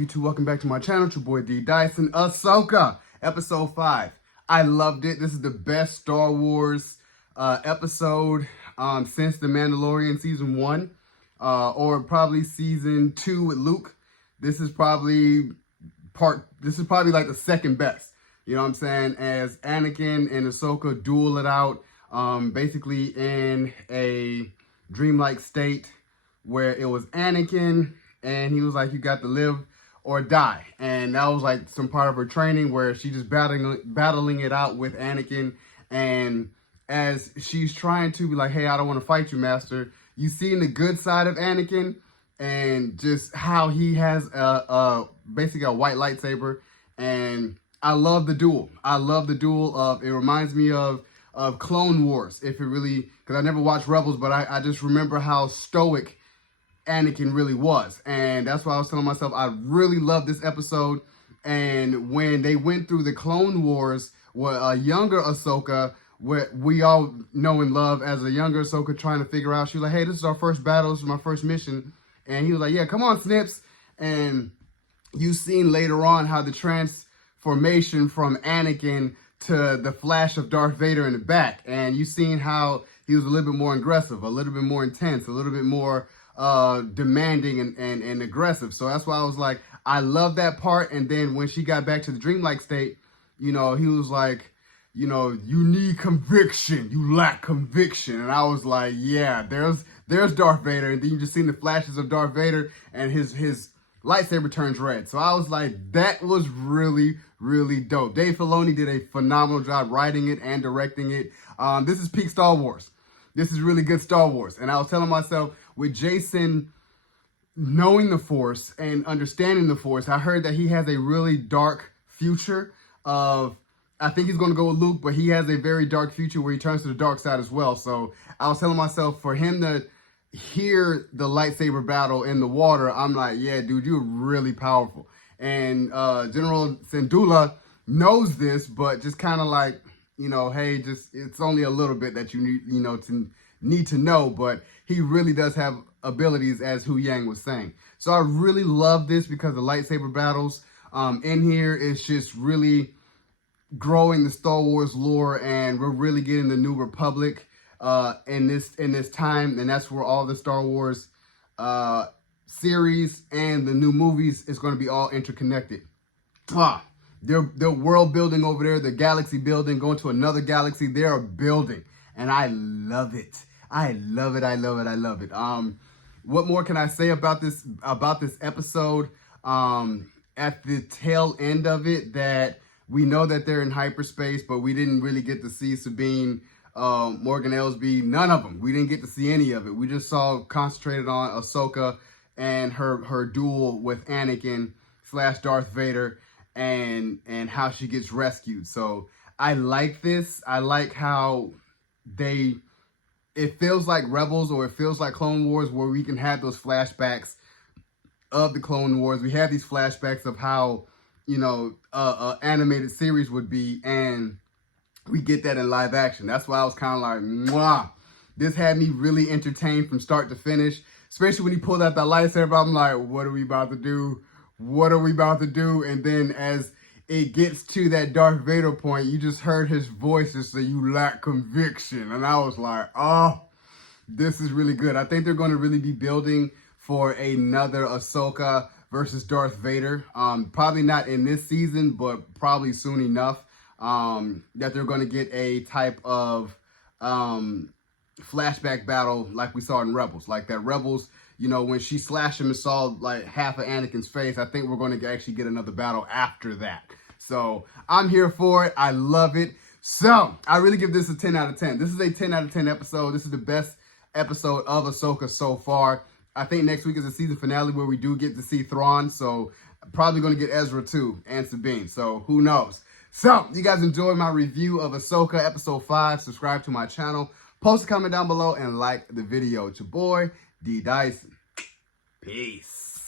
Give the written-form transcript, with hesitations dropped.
YouTube? Welcome back to my channel. It's your boy D Dyson. Ahsoka, episode 5. I loved it. This is the best Star Wars episode since The Mandalorian season 1, or probably season 2 with Luke. This is probably like the second best. You know what I'm saying? As Anakin and Ahsoka duel it out, basically in a dreamlike state where it was Anakin and he was like, you got to live or die. And that was like some part of her training where she's just battling it out with Anakin. And as she's trying to be like, hey, I don't want to fight you, master, you see the good side of Anakin and just how he has basically a white lightsaber. And I love the duel. I love the duel it reminds me of Clone Wars, if it really, because I never watched Rebels, but I just remember how stoic Anakin really was. And that's why I was telling myself I really love this episode. And when they went through the Clone Wars, where a younger Ahsoka, what we all know and love as a younger Ahsoka, trying to figure out, she was like, hey, this is our first battle, this is my first mission. And he was like, yeah, come on, Snips. And you've seen later on how the transformation from Anakin to the flash of Darth Vader in the back. And you've seen how he was a little bit more aggressive, a little bit more intense, a little bit more demanding and aggressive. So that's why I was like, I love that part. And then when she got back to the dreamlike state, you know, he was like, you know, you need conviction, you lack conviction. And I was like, yeah, there's Darth Vader. And then you just seen the flashes of Darth Vader and his lightsaber turns red. So I was like, that was really, really dope. Dave Filoni did a phenomenal job writing it and directing it. This is peak Star Wars. This is really good Star Wars. And I was telling myself, with Jason knowing the Force and understanding the Force, I heard that he has a really dark future of, I think he's going to go with Luke, but he has a very dark future where he turns to the dark side as well. So I was telling myself, for him to hear the lightsaber battle in the water, I'm like, yeah, dude, you're really powerful. And General Syndulla knows this, but just kind of like, you know, hey, just, it's only a little bit that you need, you know, to need to know, but he really does have abilities, as Hu Yang was saying. So I really love this because the lightsaber battles in here is just really growing the Star Wars lore, and we're really getting the New Republic in this time, and that's where all the Star Wars series and the new movies is going to be all interconnected. They're world building over there, the galaxy building, going to another galaxy. They're building, and I love it. I love it. I love it. I love it. What more can I say about this episode? At the tail end of it, that we know that they're in hyperspace, but we didn't really get to see Sabine, Morgan Elsbeth, none of them. We didn't get to see any of it. We just saw concentrated on Ahsoka and her duel with Anakin / Darth Vader, and how she gets rescued. So I like this. I like how it feels like Rebels, or it feels like Clone Wars, where we can have those flashbacks of the Clone Wars. We have these flashbacks of how, you know, animated series would be, and we get that in live action. That's why I was kind of like, mwah. This had me really entertained from start to finish, especially when he pulled out that lightsaber. I'm like, what are we about to do? What are we about to do? And then as it gets to that Darth Vader point, you just heard his voice just say, you lack conviction. And I was like, oh, this is really good. I think they're going to really be building for another Ahsoka versus Darth Vader. Probably not in this season, but probably soon enough that they're going to get a type of flashback battle like we saw in Rebels. Like that Rebels, you know, when she slashed him and saw like half of Anakin's face, I think we're going to actually get another battle after that. So I'm here for it. I love it. So I really give this a 10 out of 10. This is a 10 out of 10 episode. This is the best episode of Ahsoka so far. I think next week is the season finale where we do get to see Thrawn. So I'm probably going to get Ezra too, and Sabine. So who knows? So you guys enjoyed my review of Ahsoka episode 5. Subscribe to my channel. Post a comment down below and like the video. It's your boy, D Dyson. Peace.